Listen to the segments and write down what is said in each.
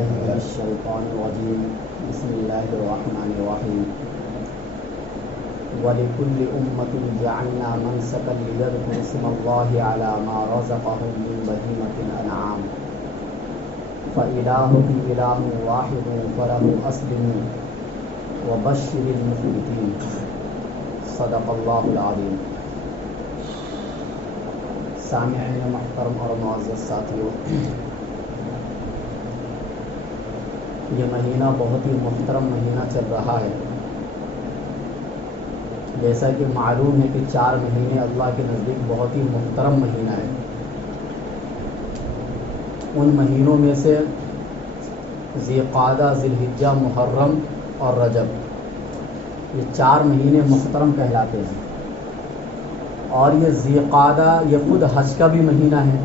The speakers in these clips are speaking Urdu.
من الشیطان الرجیم بسم اللہ الرحمن الرحیم وَلِكُلِّ أُمَّةٍ جَعَلْنَا مَنْسَكًا لِيَذْكُرُوا اسْمَ اللَّهِ عَلَى مَا رَزَقَهُم مِّن بَهِيمَةِ الْأَنْعَامِ فَإِلَٰهُكُمْ إِلَٰهٌ وَاحِدٌ فَلَهُ أَسْلِمُوا وَبَشِّرِ الْمُخْبِتِينَ صدق اللہ العظیم۔ سامعین محترم اور معزز ساتھیو، یہ مہینہ بہت ہی محترم مہینہ چل رہا ہے۔ جیسا کہ معلوم ہے کہ 4 مہینے اللہ کے نزدیک بہت ہی محترم مہینہ ہے۔ ان مہینوں میں سے ذی قعدہ، ذی الحجہ، محرم اور رجب، یہ 4 مہینے محترم کہلاتے ہیں۔ اور یہ ذی قعدہ یہ خود حج کا بھی مہینہ ہے،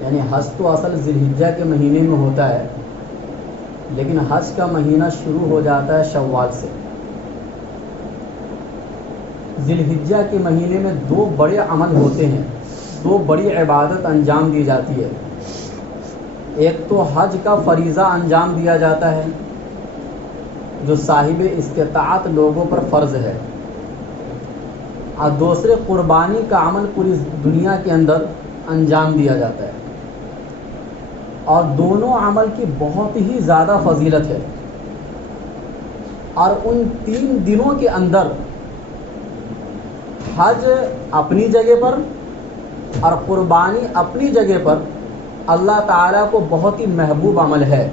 یعنی حج تو اصل ذی الحجہ کے مہینے میں ہوتا ہے، لیکن حج کا مہینہ شروع ہو جاتا ہے شوال سے۔ ذی الحجہ کے مہینے میں 2 بڑے عمل ہوتے ہیں، 2 بڑی عبادت انجام دی جاتی ہے۔ ایک تو حج کا فریضہ انجام دیا جاتا ہے جو صاحب استطاعت لوگوں پر فرض ہے، اور دوسرے قربانی کا عمل پوری دنیا کے اندر انجام دیا جاتا ہے، اور دونوں عمل کی بہت ہی زیادہ فضیلت ہے۔ اور ان 3 دنوں کے اندر حج اپنی جگہ پر اور قربانی اپنی جگہ پر اللہ تعالیٰ کو بہت ہی محبوب عمل ہے۔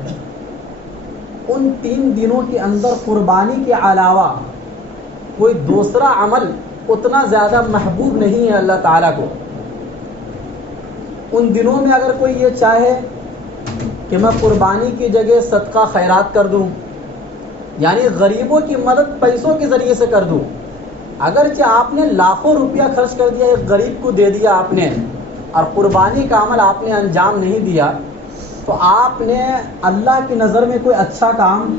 ان 3 دنوں کے اندر قربانی کے علاوہ کوئی دوسرا عمل اتنا زیادہ محبوب نہیں ہے اللہ تعالیٰ کو۔ ان دنوں میں اگر کوئی یہ چاہے کہ میں قربانی کی جگہ صدقہ خیرات کر دوں، یعنی غریبوں کی مدد پیسوں کے ذریعے سے کر دوں، اگرچہ آپ نے لاکھوں روپیہ خرچ کر دیا، ایک غریب کو دے دیا آپ نے، اور قربانی کا عمل آپ نے انجام نہیں دیا، تو آپ نے اللہ کی نظر میں کوئی اچھا کام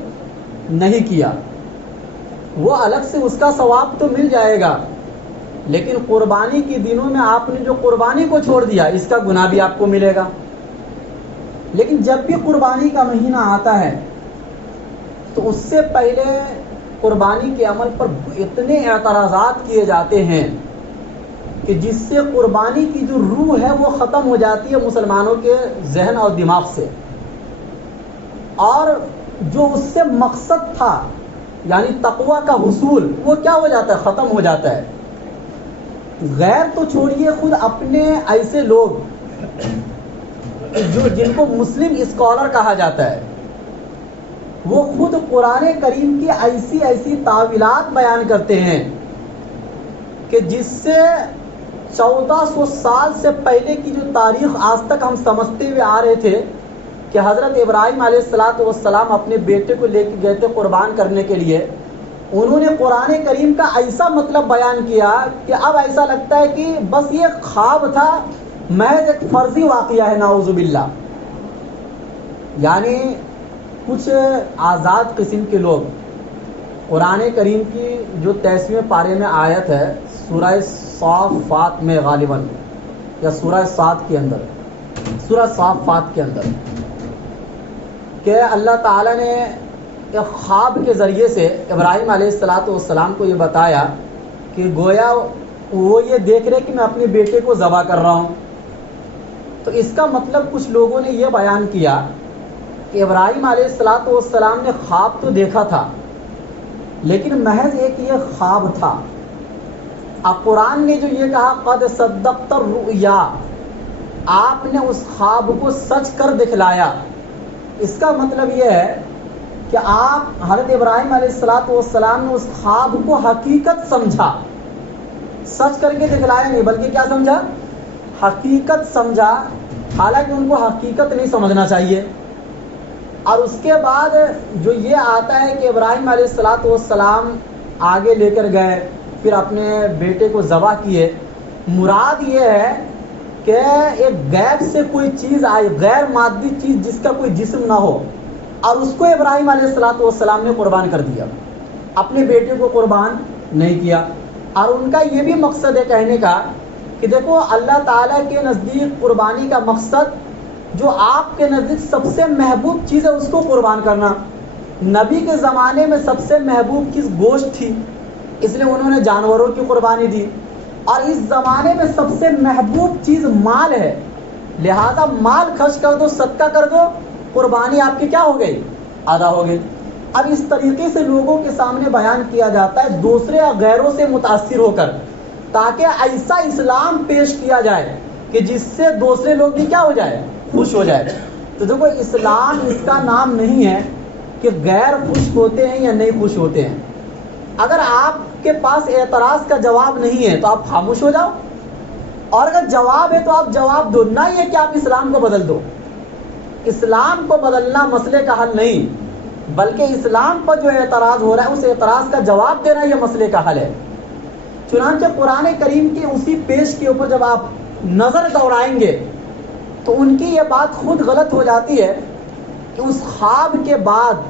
نہیں کیا۔ وہ الگ سے اس کا ثواب تو مل جائے گا، لیکن قربانی کے دنوں میں آپ نے جو قربانی کو چھوڑ دیا، اس کا گناہ بھی آپ کو ملے گا۔ لیکن جب بھی قربانی کا مہینہ آتا ہے تو اس سے پہلے قربانی کے عمل پر اتنے اعتراضات کیے جاتے ہیں کہ جس سے قربانی کی جو روح ہے وہ ختم ہو جاتی ہے مسلمانوں کے ذہن اور دماغ سے، اور جو اس سے مقصد تھا یعنی تقویٰ کا حصول، وہ کیا ہو جاتا ہے؟ ختم ہو جاتا ہے۔ غیر تو چھوڑیے، خود اپنے ایسے لوگ جن کو مسلم اسکالر کہا جاتا ہے، وہ خود قرآن کریم کی ایسی تعویلات بیان کرتے ہیں کہ جس سے 1400 سال سے پہلے کی جو تاریخ آج تک ہم سمجھتے ہوئے آ رہے تھے کہ حضرت ابراہیم علیہ السلام اپنے بیٹے کو لے کے گئے تھے قربان کرنے کے لیے، انہوں نے قرآن کریم کا ایسا مطلب بیان کیا کہ اب ایسا لگتا ہے کہ بس یہ خواب تھا، محض ایک فرضی واقعہ ہے، نعوذ باللہ۔ یعنی کچھ آزاد قسم کے لوگ قرآن کریم کی جو 23ویں پارے میں آیت ہے سورہ صافات میں، غالباً یا سورہ صاد کے اندر، سورہ صافات کے اندر، کہ اللہ تعالیٰ نے ایک خواب کے ذریعے سے ابراہیم علیہ السلام کو یہ بتایا کہ گویا وہ یہ دیکھ رہے کہ میں اپنے بیٹے کو ذبح کر رہا ہوں۔ تو اس کا مطلب کچھ لوگوں نے یہ بیان کیا کہ ابراہیم علیہ السلام نے خواب تو دیکھا تھا، لیکن محض ایک یہ خواب تھا۔ اب قرآن نے جو یہ کہا قد صدقت الرؤیا، آپ نے اس خواب کو سچ کر دکھلایا، اس کا مطلب یہ ہے کہ آپ حضرت ابراہیم علیہ السلام نے اس خواب کو حقیقت سمجھا، سچ کر کے دکھلایا نہیں، بلکہ کیا سمجھا؟ حقیقت سمجھا، حالانکہ ان کو حقیقت نہیں سمجھنا چاہیے۔ اور اس کے بعد جو یہ آتا ہے کہ ابراہیم علیہ السلام آگے لے کر گئے، پھر اپنے بیٹے کو ذبح کیے، مراد یہ ہے کہ ایک غیب سے کوئی چیز آئی، غیر مادی چیز جس کا کوئی جسم نہ ہو، اور اس کو ابراہیم علیہ السلام نے قربان کر دیا، اپنے بیٹے کو قربان نہیں کیا۔ اور ان کا یہ بھی مقصد ہے کہنے کا کہ دیکھو اللہ تعالیٰ کے نزدیک قربانی کا مقصد جو آپ کے نزدیک سب سے محبوب چیز ہے اس کو قربان کرنا. نبی کے زمانے میں سب سے محبوب چیز گوشت تھی، اس لیے انہوں نے جانوروں کی قربانی دی. اور اس زمانے میں سب سے محبوب چیز مال ہے، لہذا مال خرچ کر دو، صدقہ کر دو، قربانی آپ کی کیا ہو گئی؟ ادا ہو گئی. اب اس طریقے سے لوگوں کے سامنے بیان کیا جاتا ہے دوسرے یا غیروں سے متاثر ہو کر، تاکہ ایسا اسلام پیش کیا جائے کہ جس سے دوسرے لوگ بھی کیا ہو جائے؟ خوش ہو جائے. تو دیکھو اسلام اس کا نام نہیں ہے کہ غیر خوش ہوتے ہیں یا نہیں خوش ہوتے ہیں. اگر آپ کے پاس اعتراض کا جواب نہیں ہے تو آپ خاموش ہو جاؤ، اور اگر جواب ہے تو آپ جواب دو. نہ یہ کہ آپ اسلام کو بدل دو. اسلام کو بدلنا مسئلے کا حل نہیں، بلکہ اسلام پر جو اعتراض ہو رہا ہے اس اعتراض کا جواب دینا یہ مسئلے کا حل ہے. چنانچہ قرآن کریم کے اسی پیش کے اوپر جب آپ نظر دوڑائیں گے تو ان کی یہ بات خود غلط ہو جاتی ہے کہ اس خواب کے بعد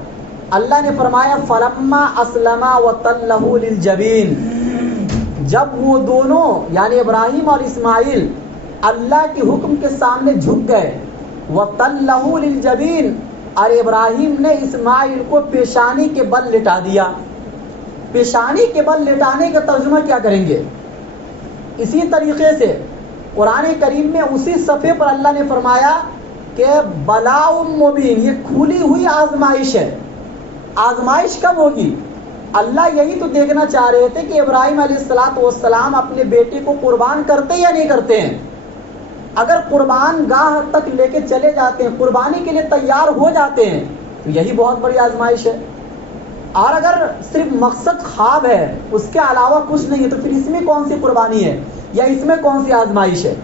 اللہ نے فرمایا فلما اسلما وتلہ للجبین، جب وہ دونوں یعنی ابراہیم اور اسماعیل اللہ کے حکم کے سامنے جھک گئے، وتلہ للجبین، اور ابراہیم نے اسماعیل کو پیشانی کے بل لٹا دیا. پیشانی کے بل لٹانے کا ترجمہ کیا کریں گے؟ اسی طریقے سے قرآن کریم میں اسی صفحے پر اللہ نے فرمایا کہ بلاء مبین، یہ کھلی ہوئی آزمائش ہے. آزمائش کب ہوگی؟ اللہ یہی تو دیکھنا چاہ رہے تھے کہ ابراہیم علیہ السلام اپنے بیٹے کو قربان کرتے یا نہیں کرتے ہیں. اگر قربان گاہ تک لے کے چلے جاتے ہیں، قربانی کے لیے تیار ہو جاتے ہیں، تو یہی بہت بڑی آزمائش ہے. اور اگر صرف مقصد خواب ہے، اس کے علاوہ کچھ نہیں ہے، تو پھر اس میں کون سی قربانی ہے یا اس میں کون سی آزمائش ہے؟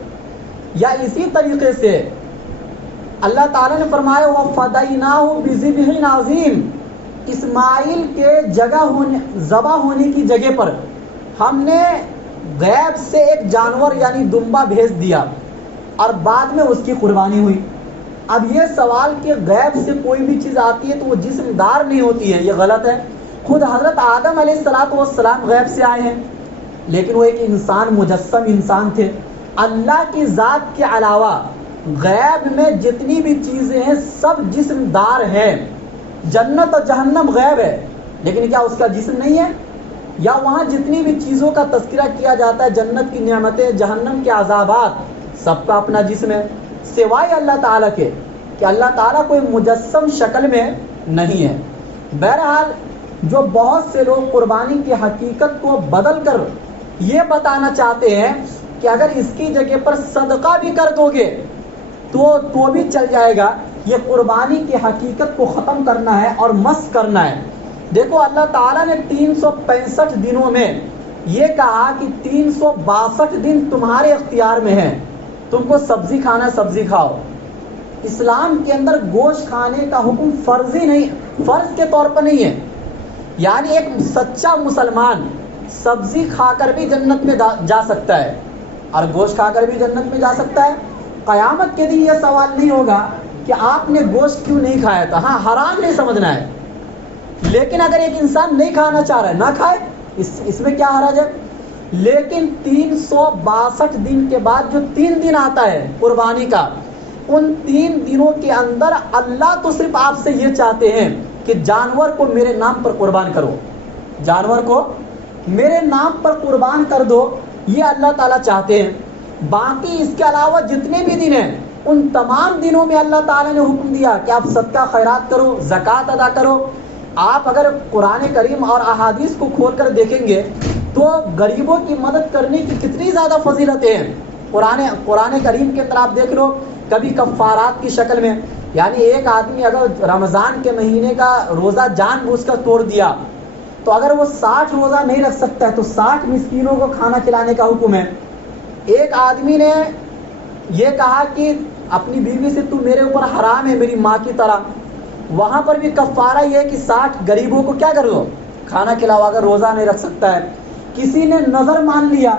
یا اسی طریقے سے اللہ تعالیٰ نے فرمایا وَفَدَيْنَاهُ بِذِبْحٍ عَظِيمٍ، اسماعیل کے ذبح ہونے کی جگہ پر ہم نے غیب سے ایک جانور یعنی دمبا بھیج دیا اور بعد میں اس کی قربانی ہوئی. اب یہ سوال کہ غیب سے کوئی بھی چیز آتی ہے تو وہ جسم دار نہیں ہوتی ہے، یہ غلط ہے. خود حضرت آدم علیہ السلام غیب سے آئے ہیں، لیکن وہ ایک انسان، مجسم انسان تھے. اللہ کی ذات کے علاوہ غیب میں جتنی بھی چیزیں ہیں سب جسم دار ہیں. جنت اور جہنم غیب ہے، لیکن کیا اس کا جسم نہیں ہے؟ یا وہاں جتنی بھی چیزوں کا تذکرہ کیا جاتا ہے، جنت کی نعمتیں، جہنم کے عذابات، سب کا اپنا جسم ہے، سوائے اللہ تعالیٰ کے کہ اللہ تعالیٰ کوئی مجسم شکل میں نہیں ہے. بہرحال جو بہت سے لوگ قربانی کی حقیقت کو بدل کر یہ بتانا چاہتے ہیں کہ اگر اس کی جگہ پر صدقہ بھی کر دو گے تو بھی چل جائے گا، یہ قربانی کی حقیقت کو ختم کرنا ہے اور مسخ کرنا ہے. دیکھو اللہ تعالیٰ نے 365 دنوں میں یہ کہا کہ 362 دن تمہارے اختیار میں ہیں، تم کو سبزی کھانا ہے سبزی کھاؤ. اسلام کے اندر گوشت کھانے کا حکم فرضی نہیں، فرض کے طور پر نہیں ہے. یعنی ایک سچا مسلمان سبزی کھا کر بھی جنت میں جا سکتا ہے اور گوشت کھا کر بھی جنت میں جا سکتا ہے. قیامت کے دن یہ سوال نہیں ہوگا کہ آپ نے گوشت کیوں نہیں کھایا تھا. ہاں حرام نہیں سمجھنا ہے، لیکن اگر ایک انسان نہیں کھانا چاہ رہا ہے نہ کھائے، اس میں کیا حرج ہے. لیکن 362 دن کے بعد جو 3 دن آتا ہے قربانی کا، ان 3 دنوں کے اندر اللہ تو صرف آپ سے یہ چاہتے ہیں کہ جانور کو میرے نام پر قربان کرو، جانور کو میرے نام پر قربان کر دو، یہ اللہ تعالیٰ چاہتے ہیں. باقی اس کے علاوہ جتنے بھی دن ہیں ان تمام دنوں میں اللہ تعالیٰ نے حکم دیا کہ آپ صدقہ خیرات کرو، زکوٰۃ ادا کرو. آپ اگر قرآن کریم اور احادیث کو کھول کر دیکھیں گے تو غریبوں کی مدد کرنے کی کتنی زیادہ فضیلتیں ہیں. قرآن کریم کے اندر آپ دیکھ لو، کبھی کفارات کی شکل میں، یعنی ایک آدمی اگر رمضان کے مہینے کا روزہ جان بوجھ کر توڑ دیا تو اگر وہ 60 روزہ نہیں رکھ سکتا ہے تو 60 مسکینوں کو کھانا کھلانے کا حکم ہے. ایک آدمی نے یہ کہا کہ اپنی بیوی سے تو میرے اوپر حرام ہے میری ماں کی طرح، وہاں پر بھی کفارہ یہ ہے کہ 60 غریبوں کو کیا کر دو، کھانا کھلاؤ اگر روزہ نہیں رکھ سکتا ہے. کسی نے نظر مان لیا،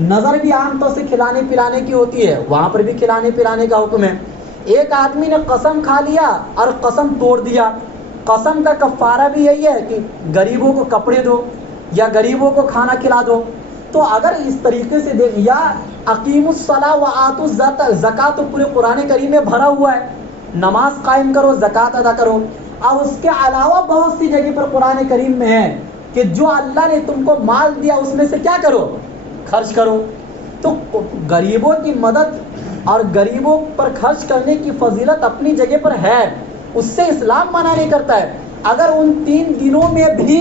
نظر بھی عام طور سے کھلانے پلانے کی ہوتی ہے، وہاں پر بھی کھلانے پلانے کا حکم ہے. ایک آدمی نے قسم کھا لیا اور قسم توڑ دیا، قسم کا کفارہ بھی یہی ہے کہ غریبوں کو کپڑے دو یا غریبوں کو کھانا کھلا دو. تو اگر اس طریقے سے دیکھ، یا اقیم الصلاۃ و آتوا الزکاۃ، زکات تو پورے قرآن کریم میں بھرا ہوا ہے، نماز قائم کرو، زکات ادا کرو. اور اس کے علاوہ بہت سی جگہ پر قرآن کریم میں ہے کہ جو اللہ نے تم کو مال دیا اس میں سے کیا کرو، خرچ کرو. تو غریبوں کی مدد اور غریبوں پر خرچ کرنے کی فضیلت اپنی جگہ پر ہے، اس سے اسلام منع نہیں کرتا ہے. اگر ان 3 دنوں میں بھی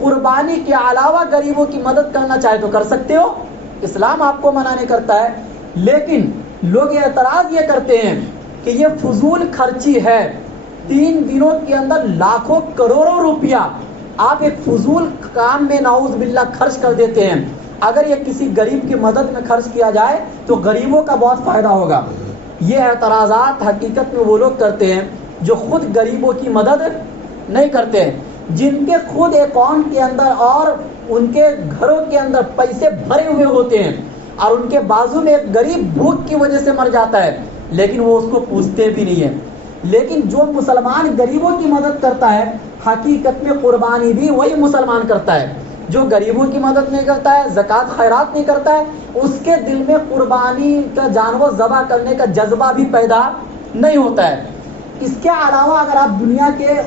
قربانی کے علاوہ غریبوں کی مدد کرنا چاہے تو کر سکتے ہو، اسلام آپ کو منع نہیں کرتا ہے. لیکن لوگ اعتراض یہ کرتے ہیں کہ یہ فضول خرچی ہے، 3 دنوں کے اندر لاکھوں کروڑوں روپیہ آپ ایک فضول کام میں نعوذ باللہ خرچ کر دیتے ہیں. اگر یہ کسی غریب کی مدد میں خرچ کیا جائے تو غریبوں کا بہت فائدہ ہوگا. یہ اعتراضات حقیقت میں وہ لوگ کرتے ہیں جو خود غریبوں کی مدد نہیں کرتے ہیں، جن کے خود اکاؤنٹ کے اندر اور ان کے گھروں کے اندر پیسے بھرے ہوئے ہوتے ہیں اور ان کے بازو میں ایک غریب بھوک کی وجہ سے مر جاتا ہے لیکن وہ اس کو پوچھتے بھی نہیں ہیں. لیکن جو مسلمان غریبوں کی مدد کرتا ہے حقیقت میں قربانی بھی وہی مسلمان کرتا ہے. جو غریبوں کی مدد نہیں کرتا ہے، زکوٰۃ خیرات نہیں کرتا ہے، اس کے دل میں قربانی کا جانور ذبح کرنے کا جذبہ بھی پیدا نہیں ہوتا ہے. اس کے علاوہ اگر آپ دنیا کے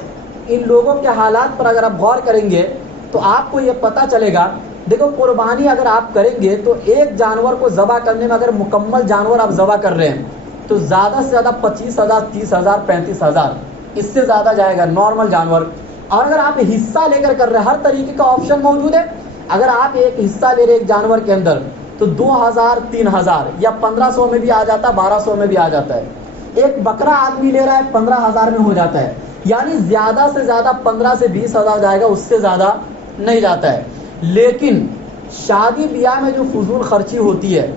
ان لوگوں کے حالات پر اگر آپ غور کریں گے تو آپ کو یہ پتہ چلے گا. دیکھو قربانی اگر آپ کریں گے تو ایک جانور کو ذبح کرنے میں اگر مکمل جانور آپ ذبح کر رہے ہیں تو زیادہ سے زیادہ 25,000 30,000 35,000 اس سے زیادہ جائے گا نارمل جانور. اور اگر آپ حصہ لے کر رہے ہیں، ہر طریقے کا آپشن موجود ہے. اگر آپ ایک حصہ لے رہے ایک جانور کے اندر تو 2,000 3,000 یا 1,500 میں بھی آ جاتا ہے، 1,200 میں بھی آ جاتا ہے. ایک بکرا آدمی لے رہا ہے 15,000 میں ہو جاتا ہے. یعنی زیادہ سے زیادہ 15 سے 20,000 جائے گا، اس سے زیادہ نہیں جاتا ہے. لیکن شادی بیاہ میں جو فضول خرچی ہوتی ہے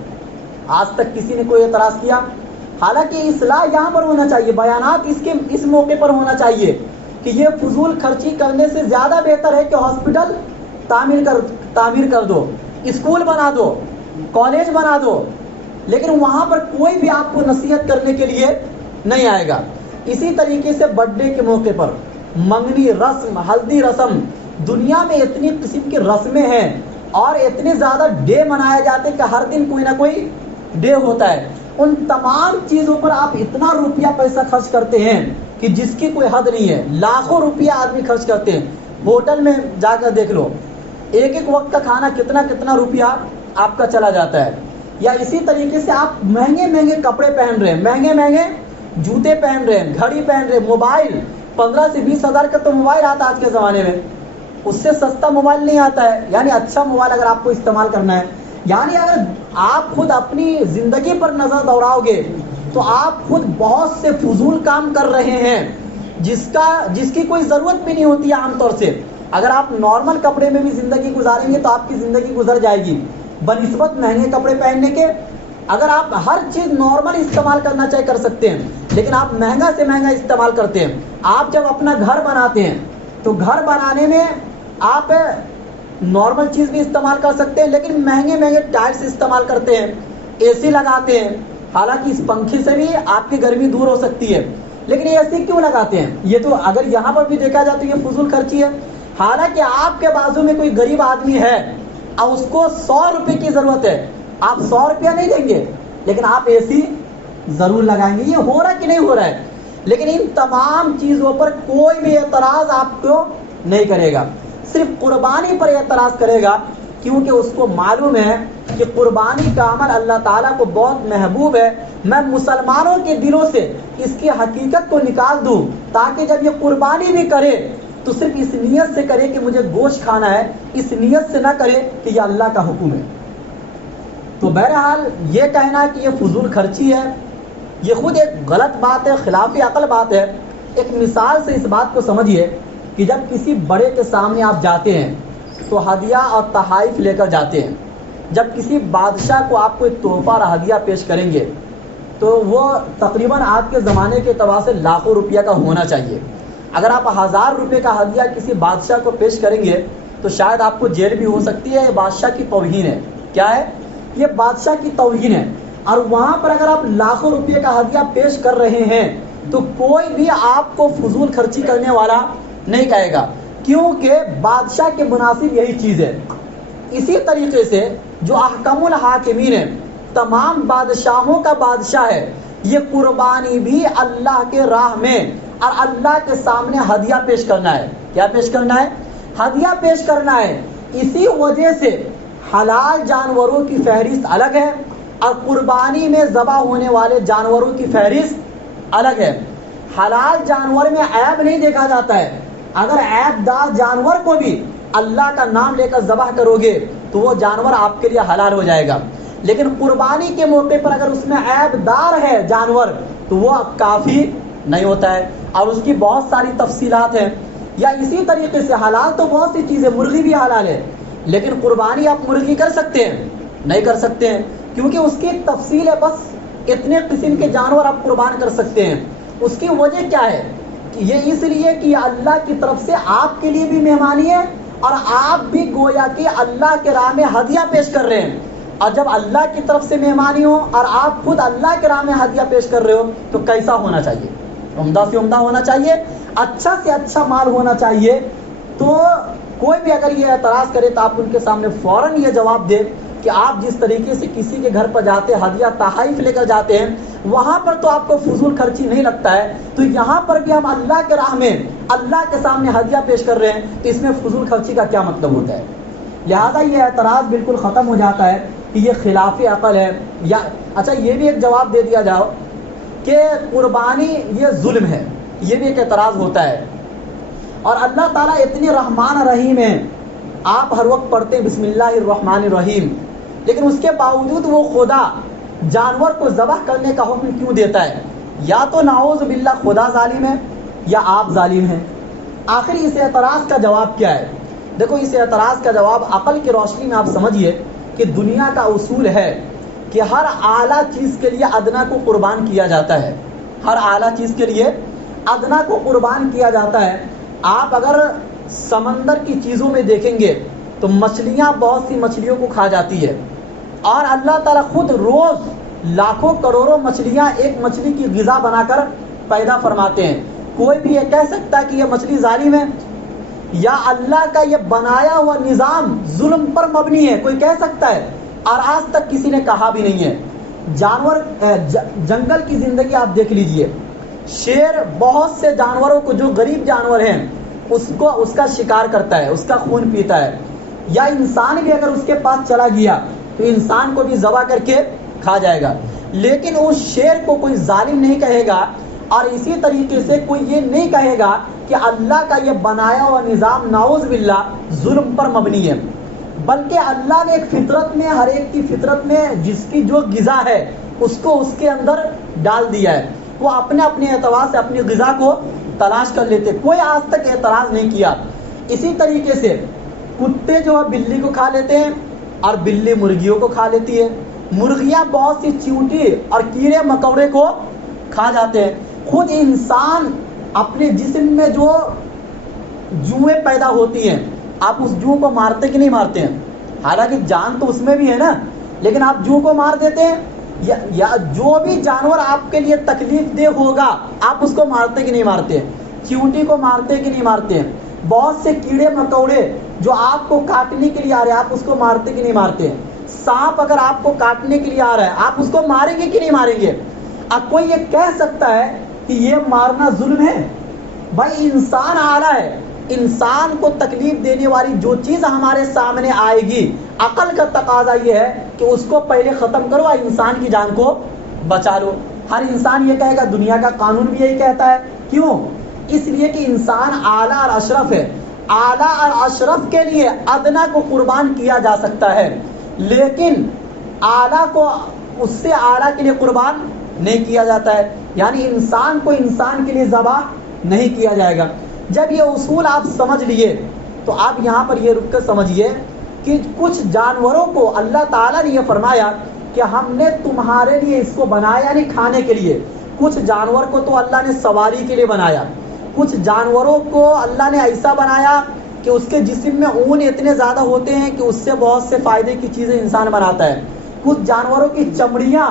آج تک کسی نے کوئی اعتراض کیا؟ حالانکہ اصلاح یہاں پر ہونا چاہیے، بیانات اس موقع پر ہونا چاہیے کہ یہ فضول خرچی کرنے سے زیادہ بہتر ہے کہ ہاسپٹل تعمیر کر دو، اسکول بنا دو، کالج بنا دو. لیکن وہاں پر کوئی بھی آپ کو نصیحت کرنے کے لیے نہیں آئے گا. اسی طریقے سے برتھ ڈے کے موقع پر منگنی رسم، ہلدی رسم، دنیا میں اتنی قسم کی رسمیں ہیں اور اتنے زیادہ ڈے منائے جاتے ہیں کہ ہر دن کوئی نہ کوئی ڈے ہوتا ہے. ان تمام چیزوں پر آپ اتنا روپیہ پیسہ خرچ کرتے ہیں کہ جس کی کوئی حد نہیں ہے. لاکھوں روپیہ آدمی خرچ کرتے ہیں. ہوٹل میں جا کر دیکھ لو، ایک وقت کا کھانا کتنا روپیہ آپ کا چلا جاتا ہے. یا اسی طریقے سے آپ مہنگے کپڑے پہن رہے ہیں، مہنگے جوتے پہن رہے ہیں، گھڑی پہن رہے ہیں، موبائل 15 سے 20,000 کا تو موبائل آتا ہے آج کے زمانے میں، اس سے سستا موبائل نہیں آتا ہے. یعنی اچھا موبائل اگر آپ کو استعمال کرنا ہے، یعنی اگر آپ خود اپنی زندگی پر نظر دوڑاؤ گے تو آپ خود بہت سے فضول کام کر رہے ہیں جس کی کوئی ضرورت بھی نہیں ہوتی ہے. عام طور سے اگر آپ نارمل کپڑے میں بھی زندگی گزاریں گے تو آپ کی زندگی گزر جائے گی بنسبت مہنگے کپڑے پہننے کے. اگر آپ ہر چیز نارمل استعمال کرنا چاہے کر سکتے ہیں، لیکن آپ مہنگا سے مہنگا استعمال کرتے ہیں. آپ جب اپنا گھر بناتے ہیں تو گھر بنانے میں آپ نارمل چیز بھی استعمال کر سکتے ہیں لیکن مہنگے ٹائلس استعمال کرتے ہیں، اے سی لگاتے ہیں. حالانکہ اس پنکھے سے بھی آپ کی گرمی دور ہو سکتی ہے، لیکن اے سی کیوں لگاتے ہیں؟ یہ تو اگر یہاں پر بھی دیکھا جائے تو یہ فضول خرچی ہے. حالانکہ آپ کے بازو میں کوئی غریب آدمی ہے اور اس کو 100 روپے کی ضرورت ہے، آپ 100 روپیہ نہیں دیں گے لیکن آپ اے سی ضرور لگائیں گے. یہ ہو رہا کہ نہیں ہو رہا ہے؟ لیکن ان تمام چیزوں پر کوئی بھی اعتراض آپ کو نہیں کرے گا، صرف قربانی پر اعتراض کرے گا، کیونکہ اس کو معلوم ہے کہ قربانی کا عمل اللہ تعالیٰ کو بہت محبوب ہے. میں مسلمانوں کے دلوں سے اس کی حقیقت کو نکال دوں تاکہ جب یہ قربانی بھی کرے تو صرف اس نیت سے کرے کہ مجھے گوشت کھانا ہے، اس نیت سے نہ کرے کہ یہ اللہ کا حکم ہے. تو بہرحال یہ کہنا کہ یہ فضول خرچی ہے یہ خود ایک غلط بات ہے، خلاف عقل بات ہے. ایک مثال سے اس بات کو سمجھیے کہ جب کسی بڑے کے سامنے آپ جاتے ہیں تو ہدیہ اور تحائف لے کر جاتے ہیں. جب کسی بادشاہ کو آپ کوئی تحفہ اور ہدیہ پیش کریں گے تو وہ تقریباً آج کے زمانے کے اعتبار سے لاکھوں روپیہ کا ہونا چاہیے. اگر آپ 1,000 روپے کا ہدیہ کسی بادشاہ کو پیش کریں گے تو شاید آپ کو جیل بھی ہو سکتی ہے. یہ بادشاہ کی توہین ہے. کیا ہے؟ یہ بادشاہ کی توہین ہے. اور وہاں پر اگر آپ لاکھوں روپے کا ہدیہ پیش کر رہے ہیں تو کوئی بھی آپ کو فضول خرچی کرنے والا نہیں کہے گا، کیونکہ بادشاہ کے مناسب یہی چیز ہے. اسی طریقے سے جو احکم الحاکمین ہیں تمام بادشاہوں کا بادشاہ ہے، یہ قربانی بھی اللہ کے راہ میں اور اللہ کے سامنے ہدیہ پیش کرنا ہے۔ کیا پیش کرنا ہے؟ ہدیہ پیش کرنا ہے۔ اسی وجہ سے حلال جانوروں کی فہرست الگ ہے اور قربانی میں ذبح ہونے والے جانوروں کی فہرست الگ ہے۔ حلال جانور میں عیب نہیں دیکھا جاتا ہے، اگر عیب دار جانور کو بھی اللہ کا نام لے کر ذبح کرو گے تو وہ جانور آپ کے لیے حلال ہو جائے گا، لیکن قربانی کے موقع پر اگر اس میں عیب دار ہے جانور تو وہ کافی نہیں ہوتا ہے، اور اس کی بہت ساری تفصیلات ہیں۔ یا اسی طریقے سے حلال تو بہت سی چیزیں، مرغی بھی حلال ہے، لیکن قربانی آپ مرغی کر سکتے ہیں؟ نہیں کر سکتے ہیں، کیونکہ اس کی تفصیل ہے، بس اتنے قسم کے جانور آپ قربان کر سکتے ہیں۔ اس کی وجہ کیا ہے؟ کہ یہ اس لیے کہ اللہ کی طرف سے آپ کے لیے بھی مہمانی ہے اور آپ بھی گویا کہ اللہ کے راہ میں ہدیہ پیش کر رہے ہیں، اور جب اللہ کی طرف سے مہمانی ہو اور آپ خود اللہ کے راہ میں ہدیہ پیش کر رہے ہو تو کیسا ہونا چاہیے؟ عمدہ سے عمدہ ہونا چاہیے، اچھا سے اچھا مال ہونا چاہیے۔ تو کوئی بھی اگر یہ اعتراض کرے تو آپ ان کے سامنے فوراً یہ جواب دیں کہ آپ جس طریقے سے کسی کے گھر پر جاتے ہدیہ تحائف لے کر جاتے ہیں، وہاں پر تو آپ کو فضول خرچی نہیں لگتا ہے، تو یہاں پر بھی ہم اللہ کے راہ میں اللہ کے سامنے ہدیہ پیش کر رہے ہیں تو اس میں فضول خرچی کا کیا مطلب ہوتا ہے؟ لہذا یہ اعتراض بالکل ختم ہو جاتا ہے کہ یہ خلاف عقل ہے۔ یا اچھا یہ بھی ایک جواب دے دیا جاؤ کہ قربانی یہ ظلم ہے، یہ بھی ایک اعتراض ہوتا ہے، اور اللہ تعالیٰ اتنے رحمان رحیم ہیں، آپ ہر وقت پڑھتے ہیں بسم اللہ الرحمن الرحیم، لیکن اس کے باوجود وہ خدا جانور کو ذبح کرنے کا حکم کیوں دیتا ہے؟ یا تو نعوذ باللہ خدا ظالم ہے یا آپ ظالم ہیں۔ آخر اس اعتراض کا جواب کیا ہے؟ دیکھو اس اعتراض کا جواب عقل کی روشنی میں آپ سمجھیے کہ دنیا کا اصول ہے کہ ہر اعلیٰ چیز کے لیے ادنا کو قربان کیا جاتا ہے، ہر اعلیٰ چیز کے لیے ادنا کو قربان کیا جاتا ہے۔ آپ اگر سمندر کی چیزوں میں دیکھیں گے تو مچھلیاں بہت سی مچھلیوں کو کھا جاتی ہے، اور اللہ تعالیٰ خود روز لاکھوں کروڑوں مچھلیاں ایک مچھلی کی غذا بنا کر پیدا فرماتے ہیں۔ کوئی بھی یہ کہہ سکتا ہے کہ یہ مچھلی ظالم ہے یا اللہ کا یہ بنایا ہوا نظام ظلم پر مبنی ہے؟ کوئی کہہ سکتا ہے؟ اور آج تک کسی نے کہا بھی نہیں ہے۔ جانور جنگل کی زندگی آپ دیکھ لیجئے، شیر بہت سے جانوروں کو جو غریب جانور ہیں اس کا شکار کرتا ہے، اس کا خون پیتا ہے، یا انسان بھی اگر اس کے پاس چلا گیا تو انسان کو بھی ذبح کر کے کھا جائے گا، لیکن اس شیر کو کوئی ظالم نہیں کہے گا، اور اسی طریقے سے کوئی یہ نہیں کہے گا کہ اللہ کا یہ بنایا ہوا نظام نعوذ باللہ ظلم پر مبنی ہے، بلکہ اللہ نے ایک فطرت میں، ہر ایک کی فطرت میں جس کی جو غذا ہے اس کو اس کے اندر ڈال دیا ہے، وہ اپنے اپنے اعتبار سے اپنی غذا کو تلاش کر لیتے، کوئی آج تک اعتراض نہیں کیا۔ اسی طریقے سے کتے جو ہے بلی کو کھا لیتے ہیں اور بلی مرغیوں کو کھا لیتی ہے، مرغیاں بہت سی چیونٹی اور کیڑے مکوڑے کو کھا جاتے ہیں، خود انسان اپنے جسم میں جو جوئیں پیدا ہوتی ہیں آپ اس جو کو مارتے کہ نہیں مارتے ہیں؟ حالانکہ جان تو اس میں بھی ہے نا، لیکن آپ جو کو مار دیتے ہیں، یا جو بھی جانور آپ کے لیے تکلیف دہ ہوگا آپ اس کو مارتے کہ نہیں مارتے ہیں؟ چیونٹی کو مارتے کہ نہیں مارتے ہیں؟ بہت سے کیڑے مکوڑے جو آپ کو کاٹنے کے لیے آ رہے ہیں آپ اس کو مارتے کہ نہیں مارتے ہیں؟ سانپ اگر آپ کو کاٹنے کے لیے آ رہا ہے آپ اس کو ماریں گے کہ نہیں ماریں گے؟ اب کوئی یہ کہہ سکتا ہے کہ یہ مارنا ظلم ہے؟ بھائی انسان اعلیٰ ہے، انسان کو تکلیف دینے والی جو چیز ہمارے سامنے آئے گی عقل کا تقاضا یہ ہے کہ اس کو پہلے ختم کرو اور انسان کی جان کو بچا لو۔ ہر انسان یہ کہے گا، دنیا کا قانون بھی یہی کہتا ہے۔ کیوں؟ اس لیے کہ انسان اعلیٰ اور اشرف ہے، اعلیٰ اور اشرف کے لیے ادنا کو قربان کیا جا سکتا ہے، لیکن اعلیٰ کو اس سے اعلیٰ کے لیے قربان نہیں کیا جاتا ہے، یعنی انسان کو انسان کے لیے ذبح نہیں کیا جائے گا۔ جب یہ اصول آپ سمجھ لیے تو آپ یہاں پر یہ رک کر سمجھیے کہ کچھ جانوروں کو اللہ تعالیٰ نے یہ فرمایا کہ ہم نے تمہارے لیے اس کو بنایا یعنی کھانے کے لیے۔ کچھ جانور کو تو اللہ نے سواری کے لیے بنایا، کچھ جانوروں کو اللہ نے ایسا بنایا کہ اس کے جسم میں اون اتنے زیادہ ہوتے ہیں کہ اس سے بہت سے فائدے کی چیزیں انسان بناتا ہے۔ کچھ جانوروں کی چمڑیاں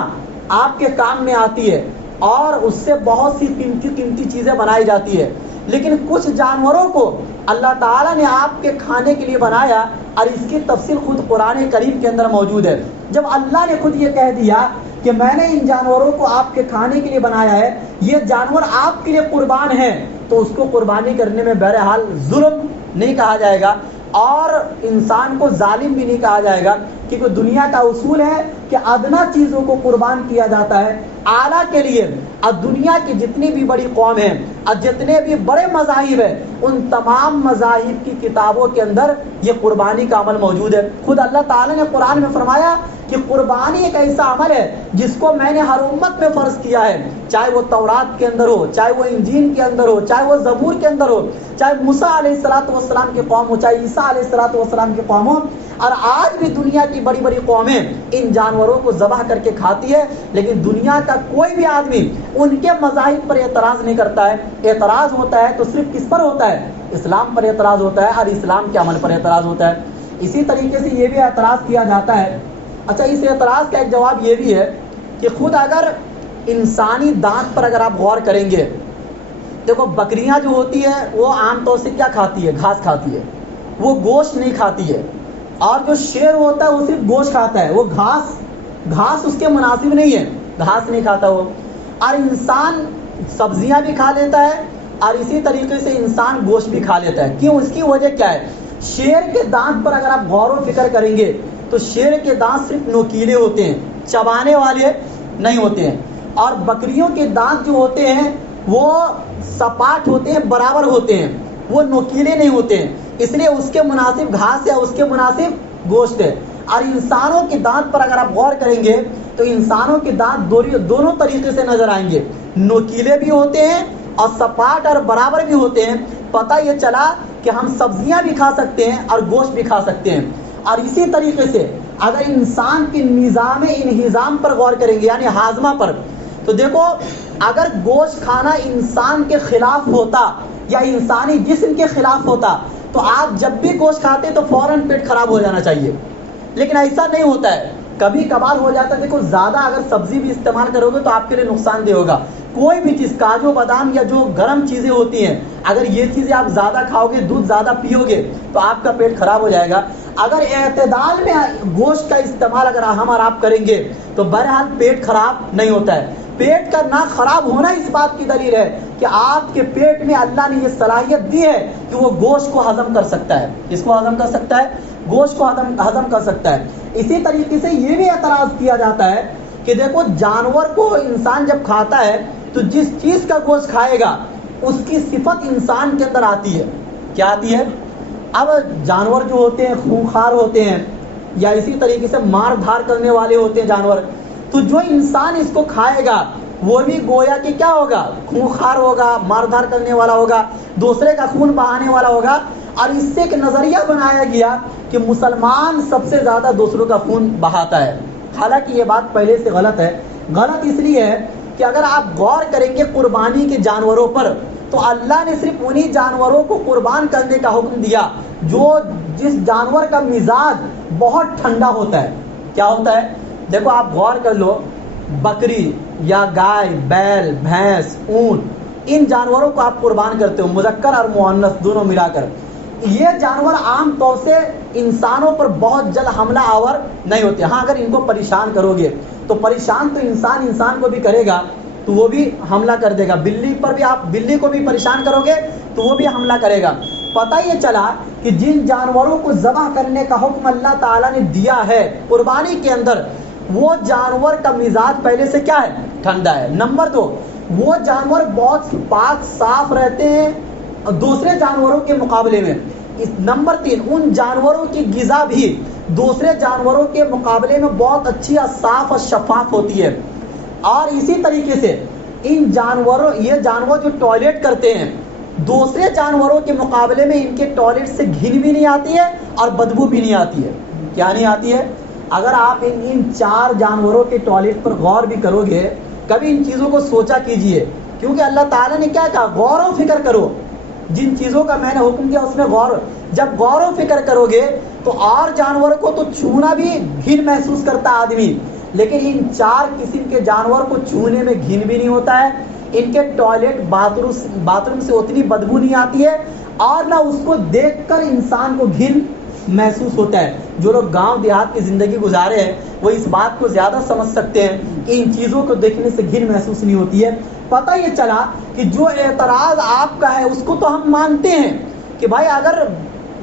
آپ کے کام میں آتی ہے اور اس سے بہت سی قیمتی چیزیں بنائی جاتی ہے، لیکن کچھ جانوروں کو اللہ تعالیٰ نے آپ کے کھانے کے لیے بنایا، اور اس کی تفصیل خود قرآن کریم کے اندر موجود ہے۔ جب اللہ نے خود یہ کہہ دیا کہ میں نے ان جانوروں کو آپ کے کھانے کے لیے بنایا ہے، یہ جانور آپ کے لیے قربان ہیں، تو اس کو قربانی کرنے میں بہرحال ظلم نہیں کہا جائے گا، اور انسان کو ظالم بھی نہیں کہا جائے گا، کیونکہ دنیا کا اصول ہے کہ ادنا چیزوں کو قربان کیا جاتا ہے اعلیٰ کے لیے۔ اور دنیا کی جتنی بھی بڑی قوم ہیں اور جتنے بھی بڑے مذاہب ہیں، ان تمام مذاہب کی کتابوں کے اندر یہ قربانی کا عمل موجود ہے۔ خود اللہ تعالیٰ نے قرآن میں فرمایا کہ قربانی ایک ایسا عمل ہے جس کو میں نے ہر امت میں فرض کیا ہے، چاہے وہ تورات کے اندر ہو، چاہے وہ انجیل کے اندر ہو، چاہے وہ زبور کے اندر ہو، چاہے موسیٰ علیہ السلام کی قوم ہو، چاہے عیسیٰ علیہ السلام کی قوم ہو۔ اور آج بھی دنیا کی بڑی بڑی قومیں ان جانوروں کو ذبح کر کے کھاتی ہے، لیکن دنیا کا کوئی بھی آدمی ان کے مذاہب پر اعتراض نہیں کرتا ہے۔ اعتراض ہوتا ہے تو صرف کس پر ہوتا ہے؟ اسلام پر اعتراض ہوتا ہے، اور اسلام کے عمل پر اعتراض ہوتا ہے۔ اسی طریقے سے یہ بھی اعتراض کیا جاتا ہے۔ اچھا، اس اعتراض کا ایک جواب یہ بھی ہے کہ خود اگر انسانی دانت پر اگر آپ غور کریں گے، دیکھو بکریاں جو ہوتی ہے وہ عام طور سے کیا کھاتی ہے؟ گھاس کھاتی ہے، وہ گوشت نہیں کھاتی ہے۔ اور جو شیر ہوتا ہے وہ صرف گوشت کھاتا ہے، وہ گھاس اس کے مناسب نہیں ہے، گھاس نہیں کھاتا وہ۔ اور انسان سبزیاں بھی کھا لیتا ہے، اور اسی طریقے سے انسان گوشت بھی کھا لیتا ہے۔ کیوں؟ اس کی وجہ کیا ہے؟ شیر کے دانت پر اگر آپ غور و فکر کریں گے تو شیر کے دانت صرف نوکیلے ہوتے ہیں، چبانے والے نہیں ہوتے ہیں، اور بکریوں کے دانت جو ہوتے ہیں وہ سپاٹ ہوتے ہیں، برابر ہوتے ہیں، وہ نوکیلے نہیں ہوتے ہیں، اس لیے اس کے مناسب گھاس ہے، اس کے مناسب گوشت ہے۔ اور انسانوں کے دانت پر اگر آپ غور کریں گے تو انسانوں کے دانت دونوں طریقے سے نظر آئیں گے، نوکیلے بھی ہوتے ہیں اور سپاٹ اور برابر بھی ہوتے ہیں۔ پتہ یہ چلا کہ ہم سبزیاں بھی کھا سکتے ہیں اور گوشت بھی کھا سکتے ہیں۔ اور اسی طریقے سے اگر انسان کی نظام انہضام پر غور کریں گے، یعنی ہاضمہ پر، تو دیکھو اگر گوشت کھانا انسان کے خلاف ہوتا یا انسانی جسم کے خلاف ہوتا تو آپ جب بھی گوشت کھاتے تو فوراً پیٹ خراب ہو جانا چاہیے، لیکن ایسا نہیں ہوتا ہے، کبھی کبھار ہو جاتا ہے۔ دیکھو زیادہ اگر سبزی بھی استعمال کرو گے تو آپ کے لیے نقصان دہ ہوگا۔ کوئی بھی چیز، کاجو بادام یا جو گرم چیزیں ہوتی ہیں، اگر یہ چیزیں آپ زیادہ کھاؤ گے، دودھ زیادہ پیو گے تو آپ کا پیٹ خراب ہو جائے گا۔ اگر اعتدال میں گوشت کا استعمال اگر ہم اور آپ کریں گے تو بہرحال پیٹ خراب نہیں ہوتا ہے۔ پیٹ کا نہ خراب ہونا اس بات کی دلیل ہے کہ آپ کے پیٹ میں اللہ نے یہ صلاحیت دی ہے کہ وہ گوشت کو ہضم کر سکتا ہے۔ اس کو ہضم کر سکتا ہے، گوشت کو ہضم کر سکتا ہے۔ اسی طریقے سے یہ بھی اعتراض کیا جاتا ہے کہ دیکھو جانور کو انسان جب کھاتا ہے تو جس چیز کا گوشت کھائے گا اس کی صفت انسان کے اندر آتی ہے۔ کیا آتی ہے؟ اب جانور جو ہوتے ہیں خونخوار ہوتے ہیں، یا اسی طریقے سے مار دھار کرنے والے ہوتے ہیں جانور، تو جو انسان اس کو کھائے گا وہ بھی گویا کہ کیا ہوگا؟ خونخوار ہوگا، مار دھار کرنے والا ہوگا، دوسرے کا خون بہانے والا ہوگا۔ اور اس سے ایک نظریہ بنایا گیا کہ مسلمان سب سے زیادہ دوسروں کا خون بہاتا ہے، حالانکہ یہ بات پہلے سے غلط ہے۔ غلط اس لیے ہے کہ اگر آپ غور کریں گے قربانی کے جانوروں پر تو اللہ نے صرف انہی جانوروں کو قربان کرنے کا حکم دیا جس جانور کا مزاج بہت ٹھنڈا ہوتا ہے۔ کیا ہوتا ہے؟ دیکھو آپ غور کر لو، بکری یا گائے، بیل، بھینس، اونٹ، ان جانوروں کو آپ قربان کرتے ہو، مذکر اور مؤنث دونوں ملا کر۔ یہ جانور عام طور سے انسانوں پر بہت جلد حملہ آور نہیں ہوتے۔ ہاں اگر ان کو پریشان کرو گے تو پریشان تو انسان کو بھی کرے گا تو وہ بھی حملہ کر دے گا۔ بلی پر بھی آپ بلی کو بھی پریشان کرو گے تو وہ بھی حملہ کرے گا۔ پتہ یہ چلا کہ جن جانوروں کو ذبح کرنے کا حکم اللہ تعالیٰ نے دیا ہے قربانی کے اندر، وہ جانور کا مزاج پہلے سے کیا ہے؟ ٹھنڈا ہے۔ نمبر 2، وہ جانور بہت پاک صاف رہتے ہیں دوسرے جانوروں کے مقابلے میں۔ نمبر 3، ان جانوروں کی غذا بھی دوسرے جانوروں کے مقابلے میں بہت اچھی اور صاف اور شفاف ہوتی ہے۔ اور اسی طریقے سے یہ جانور جو ٹوائلٹ کرتے ہیں دوسرے جانوروں کے مقابلے میں ان کے ٹوائلٹ سے گھن بھی نہیں آتی ہے اور بدبو بھی نہیں آتی ہے۔ کیا نہیں آتی ہے؟ اگر آپ ان 4 جانوروں کے ٹوائلٹ پر غور بھی کرو گے، کبھی ان چیزوں کو سوچا کیجئے، کیونکہ اللہ تعالیٰ نے کیا کہا؟ غور و فکر کرو۔ جن چیزوں کا میں نے حکم دیا اس میں جب غور و فکر کرو گے تو اور جانوروں کو تو چھونا بھی گھن محسوس کرتا آدمی، لیکن ان 4 قسم کے جانور کو چھونے میں گھن بھی نہیں ہوتا ہے، ان کے ٹوائلٹ باتھ روم سے اتنی بدبو نہیں آتی ہے اور نہ اس کو دیکھ کر انسان کو گھن محسوس ہوتا ہے. جو لوگ گاؤں دیہات کی زندگی گزارے ہیں وہ اس بات کو زیادہ سمجھ سکتے ہیں کہ ان چیزوں کو دیکھنے سے گھن محسوس نہیں ہوتی ہے. پتہ یہ چلا کہ جو اعتراض آپ کا ہے اس کو تو ہم مانتے ہیں کہ بھائی اگر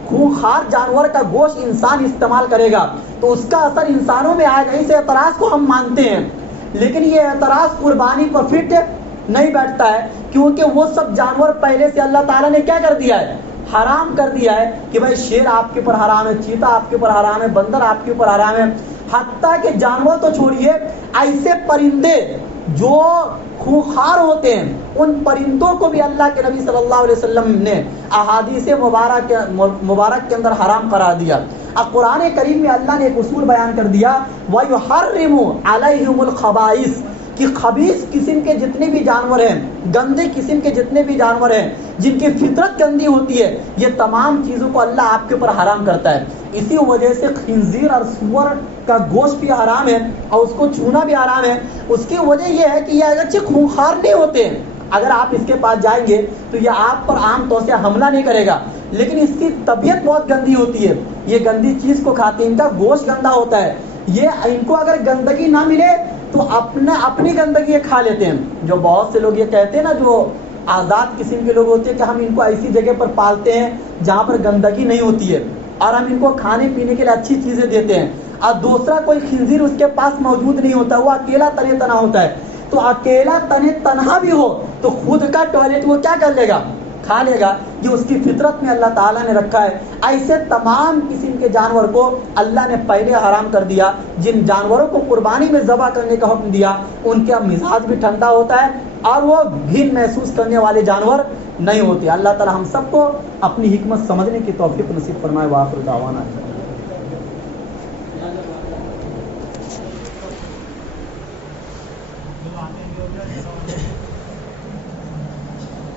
خونخوار جانور کا گوشت انسان استعمال کرے گا تو اس کا اثر انسانوں میں آئے گا. اس اعتراض کو ہم مانتے ہیں, لیکن یہ اعتراض قربانی پر فٹ نہیں بیٹھتا ہے, کیونکہ وہ سب جانور پہلے سے اللہ تعالیٰ نے کیا کر دیا ہے, حرام کر دیا ہے کہ بھائی شیر آپ کے اوپر حرام ہے, چیتا آپ کے اوپر حرام ہے, بندر آپ کے اوپر حرام ہے. حتیٰ کہ جانور تو چھوڑیے, ایسے پرندے جو خونخوار ہوتے ہیں ان پرندوں کو بھی اللہ کے نبی صلی اللہ علیہ وسلم نے احادیث مبارک کے اندر حرام قرار دیا. اب قرآن کریم میں اللہ نے ایک اصول بیان کر دیا, وَيُحَرِّمُ عَلَيْهِمُ الْخَبَائِثِ, کہ خبیث قسم کے جتنے بھی جانور ہیں, گندے قسم کے جتنے بھی جانور ہیں جن کی فطرت گندی ہوتی ہے, یہ تمام چیزوں کو اللہ آپ کے اوپر حرام کرتا ہے. اسی وجہ سے خنزیر اور سور کا گوشت بھی حرام ہے اور اس کو چھونا بھی حرام ہے. اس کی وجہ یہ ہے کہ یہ اگرچہ خونخوار نہیں ہوتے ہیں, اگر آپ اس کے پاس جائیں گے تو یہ آپ پر عام طور سے حملہ نہیں کرے گا, لیکن اس کی طبیعت بہت گندی ہوتی ہے, یہ گندی چیز کو کھاتے ہیں, ان کا گوشت گندا ہوتا ہے. یہ ان کو اگر گندگی نہ ملے تو اپنی گندگی یہ کھا لیتے ہیں. جو بہت سے لوگ یہ کہتے ہیں نا, جو آزاد قسم کے لوگ ہوتے ہیں, کہ ہم ان کو ایسی جگہ پر پالتے ہیں جہاں پر گندگی نہیں ہوتی ہے اور ہم ان کو کھانے پینے کے لیے اچھی چیزیں دیتے ہیں, اور دوسرا کوئی خنزیر اس کے پاس موجود نہیں ہوتا, وہ اکیلا تنے تنا ہوتا ہے. تو اکیلا تنے تنہا بھی ہو تو خود کا ٹوائلٹ وہ کیا کر لے گا, کھا لے گا. یہ اس کی فطرت میں اللہ تعالیٰ نے رکھا ہے. ایسے تمام قسم کے جانور کو اللہ نے پہلے حرام کر دیا. جن جانوروں کو قربانی میں ذبح کرنے کا حکم دیا ان کا مزاج بھی ٹھنڈا ہوتا ہے اور وہ گھن محسوس کرنے والے جانور نہیں ہوتے. اللہ تعالیٰ ہم سب کو اپنی حکمت سمجھنے کی توفیق نصیب فرمائے. وآخر دعوانا